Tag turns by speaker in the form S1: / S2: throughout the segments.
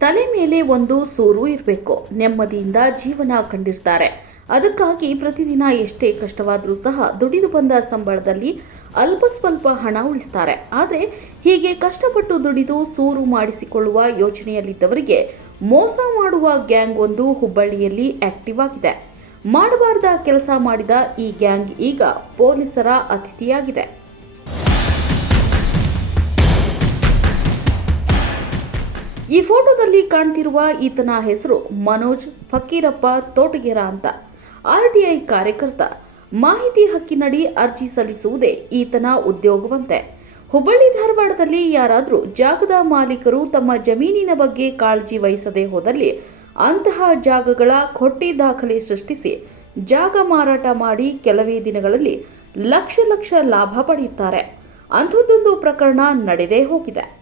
S1: ತಲೆ ಮೇಲೆ ಒಂದು ಸೂರು ಇರಬೇಕು. ನೆಮ್ಮದಿಯಿಂದ ಜೀವನ ಕಂಡಿರ್ತಾರೆ. ಅದಕ್ಕಾಗಿ ಪ್ರತಿದಿನ ಎಷ್ಟೇ ಕಷ್ಟವಾದರೂ ಸಹ ದುಡಿದು ಬಂದ ಸಂಬಳದಲ್ಲಿ ಅಲ್ಪ ಸ್ವಲ್ಪ ಹಣ ಉಳಿಸ್ತಾರೆ. ಆದರೆ ಹೀಗೆ ಕಷ್ಟಪಟ್ಟು ದುಡಿದು ಸೂರು ಮಾಡಿಸಿಕೊಳ್ಳುವ ಯೋಚನೆಯಲ್ಲಿದ್ದವರಿಗೆ ಮೋಸ ಮಾಡುವ ಗ್ಯಾಂಗ್ ಒಂದು ಹುಬ್ಬಳ್ಳಿಯಲ್ಲಿ ಆಕ್ಟಿವ್ ಆಗಿದೆ. ಮಾಡಬಾರ್ದ ಕೆಲಸ ಮಾಡಿದ ಈ ಗ್ಯಾಂಗ್ ಈಗ ಪೊಲೀಸರ ಅತಿಥಿಯಾಗಿದೆ. ಈ ಫೋಟೋದಲ್ಲಿ ಕಾಣ್ತಿರುವ ಈತನ ಹೆಸರು ಮನೋಜ್ ಫಕೀರಪ್ಪ ತೋಟಗೆರ ಅಂತ. ಆರ್ಟಿಐ ಕಾರ್ಯಕರ್ತ ಮಾಹಿತಿ ಹಕ್ಕಿನಡಿ ಅರ್ಜಿ ಸಲ್ಲಿಸುವುದೇ ಈತನ ಉದ್ಯೋಗವಂತೆ. ಹುಬ್ಬಳ್ಳಿ ಧಾರವಾಡದಲ್ಲಿ ಯಾರಾದರೂ ಜಾಗದ ಮಾಲೀಕರು ತಮ್ಮ ಜಮೀನಿನ ಬಗ್ಗೆ ಕಾಳಜಿ ವಹಿಸದೆ ಹೋದಲ್ಲಿ ಅಂತಹ ಜಾಗಗಳ ಕೊಟ್ಟಿ ದಾಖಲೆ ಸೃಷ್ಟಿಸಿ ಜಾಗ ಮಾರಾಟ ಮಾಡಿ ಕೆಲವೇ ದಿನಗಳಲ್ಲಿ ಲಕ್ಷ ಲಕ್ಷ ಲಾಭ ಪಡೆಯುತ್ತಾರೆ. ಅಂಥದ್ದೊಂದು ಪ್ರಕರಣ ನಡೆದೇ ಹೋಗಿದೆ.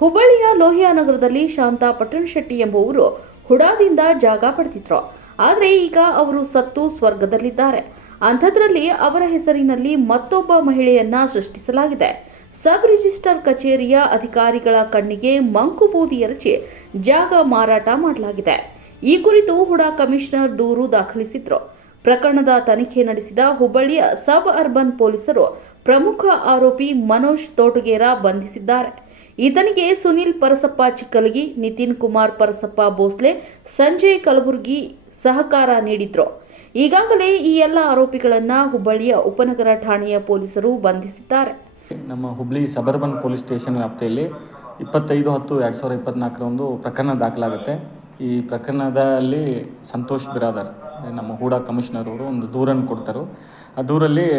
S1: ಹುಬ್ಬಳ್ಳಿಯ ಲೋಹಿಯಾ ನಗರದಲ್ಲಿ ಶಾಂತಾ ಪಟ್ಟಣ್ ಶೆಟ್ಟಿ ಎಂಬುವರು ಹುಡಾದಿಂದ ಜಾಗ ಪಡೆದಿದ್ರು. ಆದರೆ ಈಗ ಅವರು ಸತ್ತು ಸ್ವರ್ಗದಲ್ಲಿದ್ದಾರೆ. ಅಂಥದ್ರಲ್ಲಿ ಅವರ ಹೆಸರಿನಲ್ಲಿ ಮತ್ತೊಬ್ಬ ಮಹಿಳೆಯನ್ನ ಸೃಷ್ಟಿಸಲಾಗಿದೆ. ಸಬ್ ರಿಜಿಸ್ಟರ್ ಕಚೇರಿಯ ಅಧಿಕಾರಿಗಳ ಕಣ್ಣಿಗೆ ಮಂಕು ಬೂದಿ ಎರಚಿ ಜಾಗ ಮಾರಾಟ ಮಾಡಲಾಗಿದೆ. ಈ ಕುರಿತು ಹುಡಾ ಕಮಿಷನರ್ ದೂರು ದಾಖಲಿಸಿದ್ರು. ಪ್ರಕರಣದ ತನಿಖೆ ನಡೆಸಿದ ಹುಬ್ಬಳ್ಳಿಯ ಸಬ್ ಅರ್ಬನ್ ಪೊಲೀಸರು ಪ್ರಮುಖ ಆರೋಪಿ ಮನೋಜ್ ತೋಟಗೇರ ಬಂಧಿಸಿದ್ದಾರೆ. ಈತನಿಗೆ ಸುನಿಲ್ ಪರಸಪ್ಪ ಚಿಕ್ಕಲಗಿ, ನಿತಿನ್ ಕುಮಾರ್ ಪರಸಪ್ಪ ಭೋಸ್ಲೆ, ಸಂಜಯ್ ಕಲಬುರ್ಗಿ ಸಹಕಾರ ನೀಡಿದ್ರು. ಈಗಾಗಲೇ ಈ ಎಲ್ಲ ಆರೋಪಿಗಳನ್ನು ಹುಬ್ಬಳ್ಳಿಯ ಉಪನಗರ ಠಾಣೆಯ ಪೊಲೀಸರು ಬಂಧಿಸಿದ್ದಾರೆ.
S2: ನಮ್ಮ ಹುಬ್ಬಳ್ಳಿ ಸಬರ್ಬನ್ ಪೊಲೀಸ್ ಸ್ಟೇಷನ್ ವ್ಯಾಪ್ತಿಯಲ್ಲಿ ಇಪ್ಪತ್ತೈದು ಹತ್ತು ಎರಡು ಸಾವಿರದ ಇಪ್ಪತ್ನಾಲ್ಕರಂದು ಪ್ರಕರಣ ದಾಖಲಾಗುತ್ತೆ. ಈ ಪ್ರಕರಣದಲ್ಲಿ ಸಂತೋಷ್ ಬಿರಾದರ್, ನಮ್ಮ ಹೂಡಾ ಕಮಿಷನರ್ ಅವರು ಒಂದು ದೂರನ್ನು ಕೊಡ್ತಾರೆ. ಆ ದೂರಲ್ಲಿ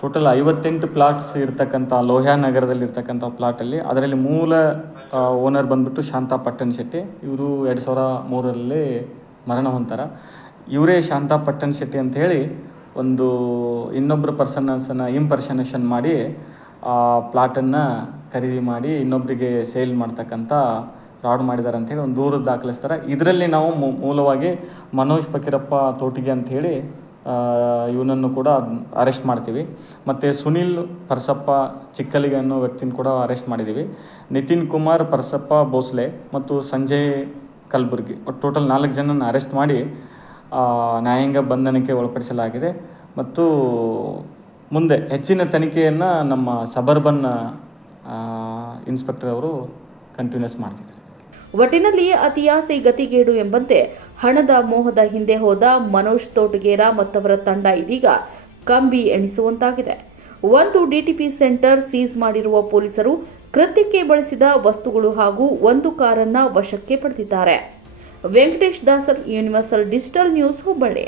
S2: ಟೋಟಲ್ ಐವತ್ತೆಂಟು ಪ್ಲಾಟ್ಸ್ ಇರ್ತಕ್ಕಂಥ, ಲೋಹ್ಯಾ ನಗರದಲ್ಲಿ ಇರ್ತಕ್ಕಂಥ ಪ್ಲಾಟಲ್ಲಿ ಅದರಲ್ಲಿ ಮೂಲ ಓನರ್ ಬಂದ್ಬಿಟ್ಟು ಶಾಂತಾ ಪಟ್ಟಣ್ ಶೆಟ್ಟಿ. ಇವರು ಎರಡು ಸಾವಿರ ಮೂರರಲ್ಲಿ ಮರಣ ಹೊಂತಾರೆ. ಇವರೇ ಶಾಂತಾ ಪಟ್ಟಣ್ ಶೆಟ್ಟಿ ಅಂತ ಹೇಳಿ ಒಂದು ಇನ್ನೊಬ್ಬರು ಪರ್ಸನಸನ್ನ ಇಂಪರ್ಸನೇಷನ್ ಮಾಡಿ, ಆ, ಪ್ಲಾಟನ್ನು ಖರೀದಿ ಮಾಡಿ ಇನ್ನೊಬ್ಬರಿಗೆ ಸೇಲ್ ಮಾಡ್ತಕ್ಕಂಥ ಫ್ರಾಡ್ ಮಾಡಿದ್ದಾರೆ ಅಂತೇಳಿ ಒಂದು ದೂರು ದಾಖಲಿಸ್ತಾರೆ. ಇದರಲ್ಲಿ ನಾವು ಮೂಲವಾಗಿ ಮನೋಜ್ ಫಕೀರಪ್ಪ ತೋಟಿಗೆ ಅಂಥೇಳಿ ಇವನನ್ನು ಕೂಡ ಅರೆಸ್ಟ್ ಮಾಡ್ತೀವಿ. ಮತ್ತು ಸುನಿಲ್ ಪರ್ಸಪ್ಪ ಚಿಕ್ಕಲಿಗೆ ಅನ್ನೋ ವ್ಯಕ್ತಿನ ಕೂಡ ಅರೆಸ್ಟ್ ಮಾಡಿದ್ದೀವಿ ನಿತಿನ್ ಕುಮಾರ್ ಪರ್ಸಪ್ಪ ಭೋಸ್ಲೆ ಮತ್ತು ಸಂಜಯ್ ಕಲಬುರ್ಗಿ ಟೋಟಲ್ ನಾಲ್ಕು ಜನನ ಅರೆಸ್ಟ್ ಮಾಡಿ ನ್ಯಾಯಾಂಗ ಬಂಧನಕ್ಕೆ ಒಳಪಡಿಸಲಾಗಿದೆ. ಮತ್ತು ಮುಂದೆ ಹೆಚ್ಚಿನ ತನಿಖೆಯನ್ನು ನಮ್ಮ ಸಬರ್ಬನ್ ಇನ್ಸ್ಪೆಕ್ಟರ್ ಅವರು ಕಂಟಿನ್ಯೂಸ್ ಮಾಡ್ತಿದ್ದಾರೆ.
S1: ಒಟ್ಟಿನಲ್ಲಿ ಅತಿಯಾಸೆ ಗತಿಗೇಡು ಎಂಬಂತೆ ಹಣದ ಮೋಹದ ಹಿಂದೆ ಹೋದ ಮನೋಜ್ ತೋಟಗೇರ ಮತ್ತವರ ತಂಡ ಇದೀಗ ಕಂಬಿ ಎಣಿಸುವಂತಾಗಿದೆ. ಒಂದು ಡಿಟಿಪಿ ಸೆಂಟರ್ ಸೀಸ್ ಮಾಡಿರುವ ಪೊಲೀಸರು ಕೃತ್ಯಕ್ಕೆ ಬಳಸಿದ ವಸ್ತುಗಳು ಹಾಗೂ ಒಂದು ಕಾರನ್ನ ವಶಕ್ಕೆ ಪಡೆದಿದ್ದಾರೆ. Venkatesh Dasar, universal digital news, Hubballi.